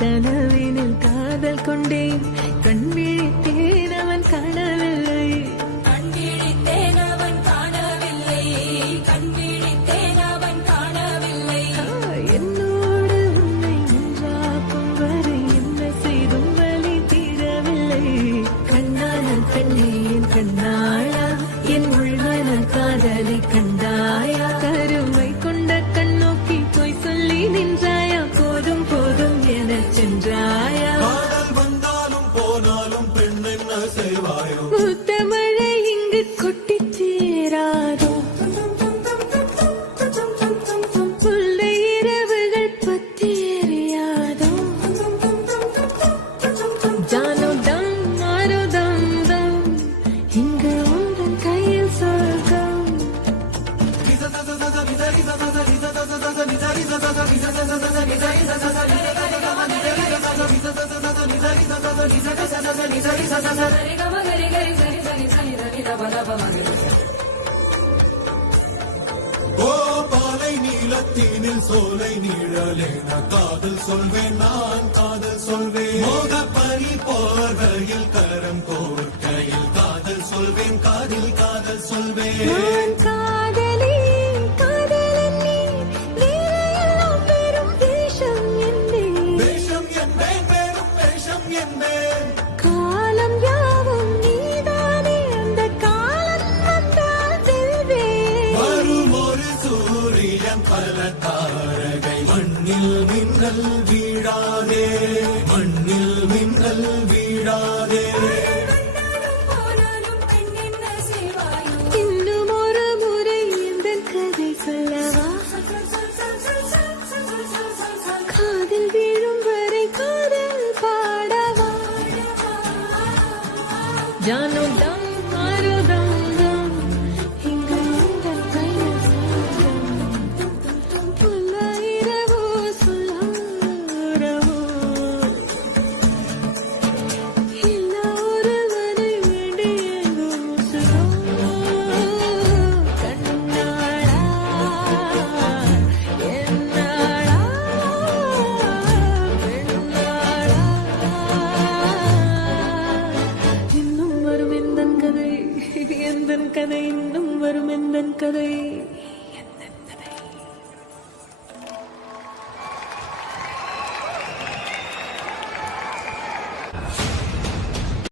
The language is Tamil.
கனவினில் காதல் கொண்டேன் கண் விழித்தேன் அவன் காணவில்லை கண் விழித்தேன் அவன் காணவில்லை கண் விழித்தேன் அவன் காணவில்லை என்னோடு உன்னை ஒன்றாக்கும் வரை என்ன செய்தும் வலி தீரவில்லை கண்ணான பெண்ணே என் கண்ணாளா என் உள்மன காதலை கண்டாயா கருமை கொண்ட கண்ணோக்கி போய் சொல்லி நின்றாயா போதும் போதும் என சென்றாயா வந்தாலும் போனாலும் பெண் என்ன செய்வாயோ முத்தமழை இங்கு கொட்டி சேராதோ முல்லை இரவுகள் பத்தி எறியாதோ ஜானோ தம் மாரோ தம் தம் இங்கு உந்தன் கையில் சொர்க்கம் பாலை நீளத்தீனில் சோலை நீழலேன காதல் சொல்வேன் நான் காதல் சொல்வேன் மோகப்பனி போர்வையில் கரம் கோர்க்கையில் காதல் சொல்வேன் காதில் காதல் சொல்வேன் காதலி காதலன் நீ வேறையெல்லாம் பெரும் வேஷம் என்பேன் வேஷம் என்பேன் பெரும் வேஷம் என்பேன் காலம் யாவும் நீதானே அந்த காலம் வந்தால் செல்வேன் வரும் ஒரு சூரியன் பல தாரகை மண்ணில் மின்னல் வீழாதே மண்ணில் மின்னல் வீழாதே இன்னும் ஒரு முறை இந்த கதை சொல்லவா காதில் வீழும் வரை காதல் பாடவா ஜானோ தம் மாரோ தம் தம் இங்கு உந்தன் கையில் சொர்க்கம் புல்ல இரவோ சொல்லாரவோ இல்ல ஒருவரை வேண்டி எங்கும் கண்ணாடா என்னாடா பெண்ணாடா இன்னும் வரும் எந்தன் கதை இன்னும் வரும் எந்தன் கதை